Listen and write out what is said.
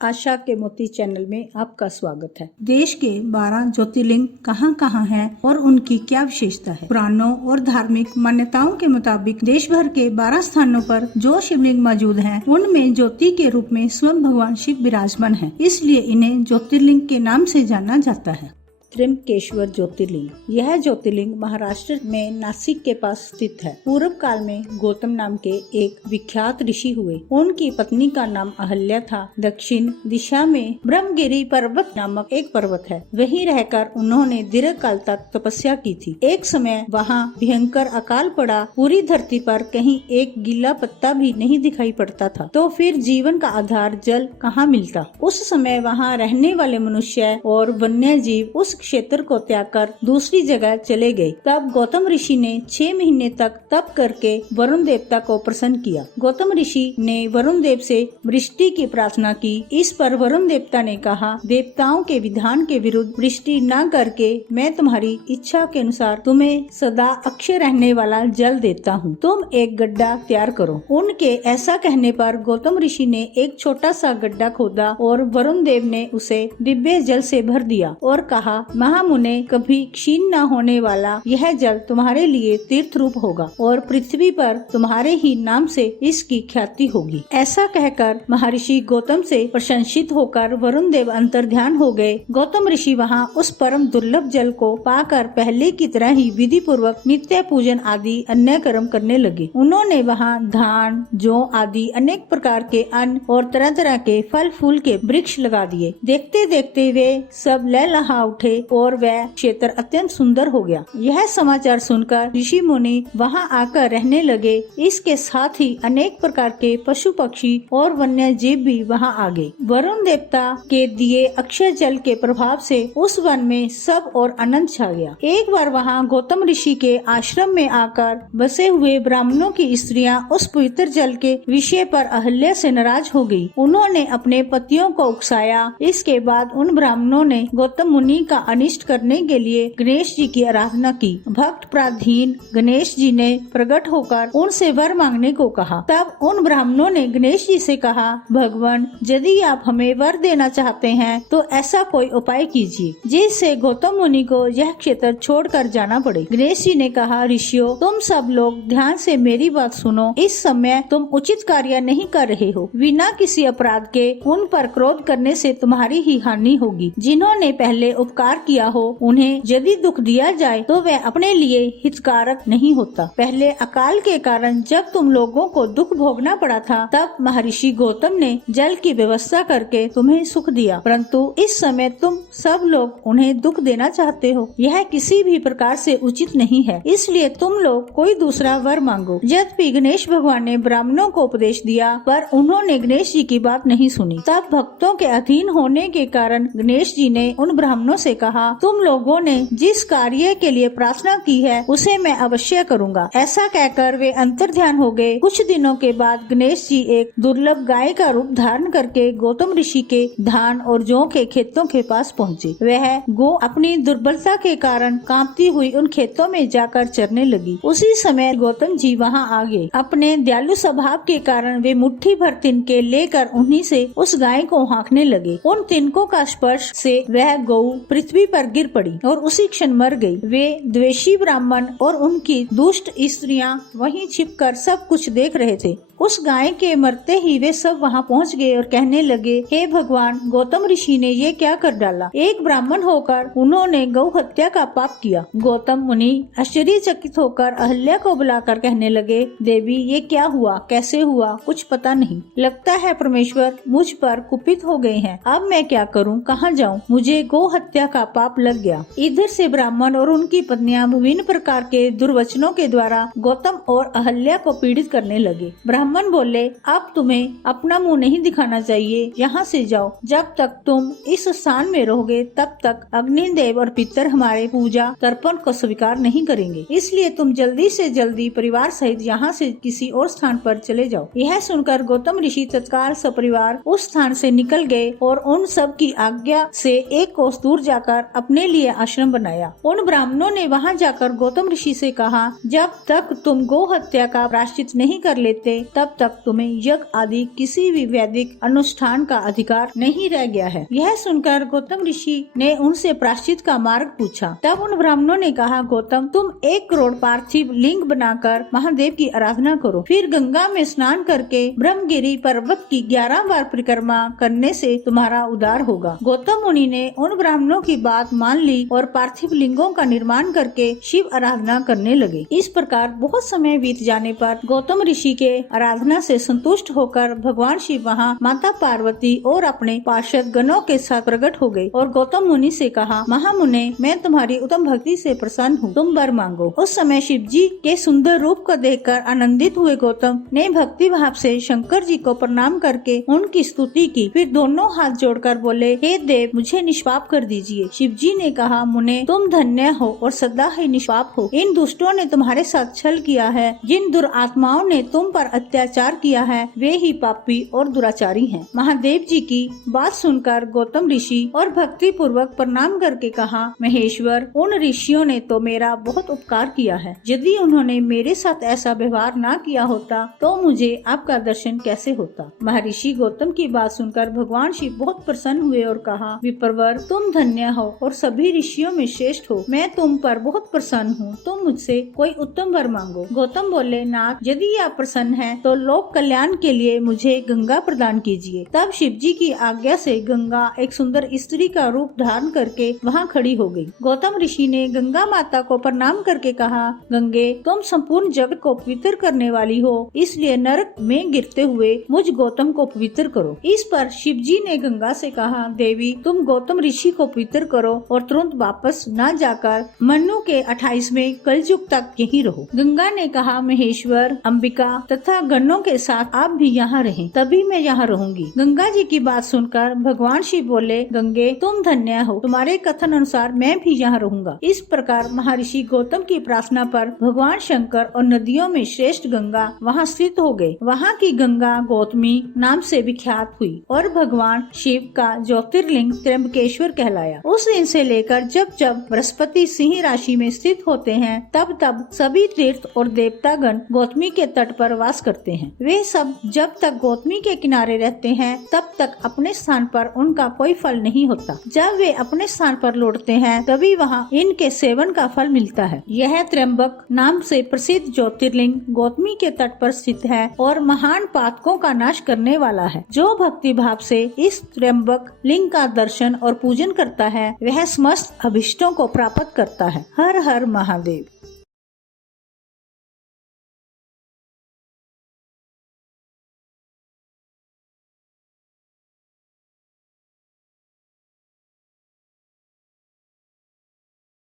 आशा के मोती चैनल में आपका स्वागत है। देश के 12 ज्योतिर्लिंग कहाँ कहाँ हैं और उनकी क्या विशेषता है। पुराणों और धार्मिक मान्यताओं के मुताबिक देश भर के 12 स्थानों पर जो शिवलिंग मौजूद हैं, उनमें ज्योति के रूप में स्वयं भगवान शिव विराजमान हैं। इसलिए इन्हें ज्योतिर्लिंग के नाम से जाना जाता है। त्र्यंबकेश्वर ज्योतिर्लिंग, यह ज्योतिर्लिंग महाराष्ट्र में नासिक के पास स्थित है। पूर्व काल में गौतम नाम के एक विख्यात ऋषि हुए। उनकी पत्नी का नाम अहल्या था। दक्षिण दिशा में ब्रह्मगिरी पर्वत नामक एक पर्वत है। वहीं रहकर उन्होंने दीर्घ काल तक तपस्या की थी। एक समय वहाँ भयंकर अकाल पड़ा। पूरी धरती पर कहीं एक गीला पत्ता भी नहीं दिखाई पड़ता था। तो फिर जीवन का आधार जल कहाँ मिलता। उस समय वहाँ रहने वाले मनुष्य और वन्य जीव उस क्षेत्र को त्याग कर दूसरी जगह चले गए। तब गौतम ऋषि ने 6 महीने तक तप करके वरुण देवता को प्रसन्न किया। गौतम ऋषि ने वरुण देव से वृष्टि की प्रार्थना की। इस पर वरुण देवता ने कहा, देवताओं के विधान के विरुद्ध वृष्टि न करके मैं तुम्हारी इच्छा के अनुसार तुम्हें सदा अक्षय रहने वाला जल देता हूँ। तुम एक गड्ढा तैयार करो। उनके ऐसा कहने पर गौतम ऋषि ने एक छोटा सा गड्ढा खोदा और वरुण देव ने उसे दिव्य जल से भर दिया और कहा, महामुने, कभी क्षीण न होने वाला यह जल तुम्हारे लिए तीर्थ रूप होगा और पृथ्वी पर तुम्हारे ही नाम से इसकी ख्याति होगी। ऐसा कहकर महर्षि गौतम से प्रशंसित होकर वरुण देव अंतर्ध्यान हो गए। गौतम ऋषि वहाँ उस परम दुर्लभ जल को पाकर पहले की तरह ही विधि पूर्वक नित्य पूजन आदि अन्य कर्म करने लगे। उन्होंने वहाँ धान, जौ आदि अनेक प्रकार के अन्न और तरह तरह के फल फूल के वृक्ष लगा दिए। देखते देखते वे सब लहलहा उठे और वह क्षेत्र अत्यंत सुंदर हो गया। यह समाचार सुनकर ऋषि मुनि वहां आकर रहने लगे। इसके साथ ही अनेक प्रकार के पशु पक्षी और वन्य जीव भी वहां आ गए। वरुण देवता के दिए अक्षय जल के प्रभाव से उस वन में सब और आनंद छा गया। एक बार वहां गौतम ऋषि के आश्रम में आकर बसे हुए ब्राह्मणों की स्त्रियां उस पवित्र जल के विषय पर अहल्या से नाराज हो गयी। उन्होंने अपने पतियों को उकसाया। इसके बाद उन ब्राह्मणों ने गौतम मुनि का अनिष्ट करने के लिए गणेश जी की आराधना की। भक्त पराधीन गणेश जी ने प्रकट होकर उनसे वर मांगने को कहा। तब उन ब्राह्मणों ने गणेश जी से कहा, भगवान, यदि आप हमें वर देना चाहते हैं तो ऐसा कोई उपाय कीजिए जिससे गौतम मुनि को यह क्षेत्र छोड़कर जाना पड़े। गणेश जी ने कहा, ऋषियों, तुम सब लोग ध्यान से मेरी बात सुनो। इस समय तुम उचित कार्य नहीं कर रहे हो। बिना किसी अपराध के उन पर क्रोध करने से तुम्हारी ही हानि होगी। जिन्होंने पहले उपकार किया हो, उन्हें यदि दुख दिया जाए तो वह अपने लिए हितकारक नहीं होता। पहले अकाल के कारण जब तुम लोगों को दुख भोगना पड़ा था, तब महर्षि गौतम ने जल की व्यवस्था करके तुम्हें सुख दिया, परंतु इस समय तुम सब लोग उन्हें दुख देना चाहते हो। यह किसी भी प्रकार से उचित नहीं है। इसलिए तुम लोग कोई दूसरा वर मांगो। यद्यपि गणेश भगवान ने ब्राह्मणों को उपदेश दिया, पर उन्होंने गणेश जी की बात नहीं सुनी। तब भक्तों के अधीन होने के कारण गणेश जी ने उन ब्राह्मणों से कहा, तुम लोगों ने जिस कार्य के लिए प्रार्थना की है उसे मैं अवश्य करूंगा। ऐसा कहकर वे अंतर्ध्यान हो गए। कुछ दिनों के बाद गणेश जी एक दुर्लभ गाय का रूप धारण करके गौतम ऋषि के धान और जौ के खेतों के पास पहुँचे। वह गो अपनी दुर्बलता के कारण कांपती हुई उन खेतों में जाकर चरने लगी। उसी समय गौतम जी वहाँ आ गए। अपने दयालु स्वभाव के कारण वे मुट्ठी भर तिनके लेकर उन्हीं से उस गाय को हाँकने लगे। उन तिनकों का स्पर्श से वह गौ पृथ्वी पर गिर पड़ी और उसी क्षण मर गई। वे द्वेषी ब्राह्मण और उनकी दुष्ट स्त्रियां वहीं छिपकर सब कुछ देख रहे थे। उस गाय के मरते ही वे सब वहां पहुंच गए और कहने लगे, हे भगवान, गौतम ऋषि ने ये क्या कर डाला। एक ब्राह्मण होकर उन्होंने गौ हत्या का पाप किया। गौतम मुनि आश्चर्यचकित होकर अहल्या को बुलाकर कहने लगे, देवी, ये क्या हुआ, कैसे हुआ, कुछ पता नहीं। लगता है परमेश्वर मुझ पर कुपित हो गए हैं। अब मैं क्या करूं, कहाँ जाऊं? मुझे गौ हत्या का पाप लग गया। इधर से ब्राह्मण और उनकी पत्नियां विभिन्न प्रकार के दुर्वचनों के द्वारा गौतम और अहल्या को पीड़ित करने लगे। ब्राह्मण बोले, अब तुम्हें अपना मुंह नहीं दिखाना चाहिए, यहाँ से जाओ। जब तक तुम इस स्थान में रहोगे तब तक अग्निदेव और पितर हमारे पूजा तर्पण को स्वीकार नहीं करेंगे। इसलिए तुम जल्दी से जल्दी परिवार सहित यहाँ से किसी और स्थान पर चले जाओ। यह सुनकर गौतम ऋषि तत्काल सपरिवार उस स्थान से निकल गए और उन सब की आज्ञा से एक कोस दूर जाकर अपने लिए आश्रम बनाया। उन ब्राह्मणों ने वहाँ जाकर गौतम ऋषि से कहा, जब तक तुम गौ हत्या का प्रायश्चित नहीं कर लेते तब तक तुम्हें यज्ञ आदि किसी भी वैदिक अनुष्ठान का अधिकार नहीं रह गया है। यह सुनकर गौतम ऋषि ने उनसे प्रायश्चित का मार्ग पूछा। तब उन ब्राह्मणों ने कहा, गौतम तुम 1 करोड़ पार्थिव लिंग बनाकर महादेव की आराधना करो, फिर गंगा में स्नान करके ब्रह्मगिरी पर्वत की 11 बार परिक्रमा करने से तुम्हारा उद्धार होगा। गौतम मुनि ने उन ब्राह्मणों की बात मान ली और पार्थिव लिंगों का निर्माण करके शिव आराधना करने लगे। इस प्रकार बहुत समय बीत जाने पर गौतम ऋषि के आराधना से संतुष्ट होकर भगवान शिव वहाँ माता पार्वती और अपने पार्षद गणों के साथ प्रकट हो गए और गौतम मुनि से कहा, महामुने मैं तुम्हारी उत्तम भक्ति से प्रसन्न हूँ, तुम वर मांगो। उस समय शिव जी के सुंदर रूप को देखकर आनंदित हुए गौतम ने भक्ति भाव से शंकर जी को प्रणाम करके उनकी स्तुति की। फिर दोनों हाथ जोड़कर बोले, हे देव मुझे निष्पाप कर दीजिए। शिव जी ने कहा, मुने तुम धन्य हो और सदा ही निष्पाप हो। इन दुष्टों ने तुम्हारे साथ छल किया है। जिन दुरात्माओं ने तुम पर अत्याचार किया है वे ही पापी और दुराचारी हैं। महादेव जी की बात सुनकर गौतम ऋषि और भक्ति पूर्वक प्रणाम करके कहा, महेश्वर उन ऋषियों ने तो मेरा बहुत उपकार किया है। यदि उन्होंने मेरे साथ ऐसा व्यवहार न किया होता तो मुझे आपका दर्शन कैसे होता। महर्षि गौतम की बात सुनकर भगवान शिव बहुत प्रसन्न हुए और कहा, विप्रवर तुम धन्य हो और सभी ऋषियों में श्रेष्ठ हो। मैं तुम पर बहुत प्रसन्न हूँ, तुम मुझसे कोई उत्तम वर मांगो। गौतम बोले, नाथ यदि आप प्रसन्न हैं तो लोक कल्याण के लिए मुझे गंगा प्रदान कीजिए। तब शिव जी की आज्ञा से गंगा एक सुंदर स्त्री का रूप धारण करके वहाँ खड़ी हो गई। गौतम ऋषि ने गंगा माता को प्रणाम करके कहा, गंगे तुम संपूर्ण जगत को पवित्र करने वाली हो, इसलिए नरक में गिरते हुए मुझ गौतम को पवित्र करो। इस पर शिव जी ने गंगा से कहा, देवी तुम गौतम ऋषि को पवित्र करो और तुरंत वापस न जाकर मनु के 28वें कलयुग तक यहीं रहो। गंगा ने कहा, महेश्वर अंबिका तथा गणों के साथ आप भी यहाँ रहें, तभी मैं यहाँ रहूंगी। गंगा जी की बात सुनकर भगवान शिव बोले, गंगे तुम धन्य हो, तुम्हारे कथन अनुसार मैं भी यहाँ रहूंगा। इस प्रकार महर्षि गौतम की प्रार्थना पर भगवान शंकर और नदियों में श्रेष्ठ गंगा वहाँ स्थित हो गए। वहाँ की गंगा गौतमी नाम से विख्यात हुई और भगवान शिव का ज्योतिर्लिंग त्र्यंबकेश्वर कहलाया। उस दिन से लेकर जब जब बृहस्पति सिंह राशि में स्थित होते हैं तब तब सभी तीर्थ और देवतागण गौतमी के तट पर वास करते हैं। वे सब जब तक गौतमी के किनारे रहते हैं तब तक अपने स्थान पर उनका कोई फल नहीं होता। जब वे अपने स्थान पर लौटते हैं तभी वहाँ इनके सेवन का फल मिलता है। यह त्र्यंबक नाम से प्रसिद्ध ज्योतिर्लिंग गौतमी के तट पर स्थित है और महान पातकों का नाश करने वाला है। जो भक्ति भाव से इस त्र्यंबक लिंग का दर्शन और पूजन करता है वह समस्त अभिष्टों को प्राप्त करता है। हर हर महादेव।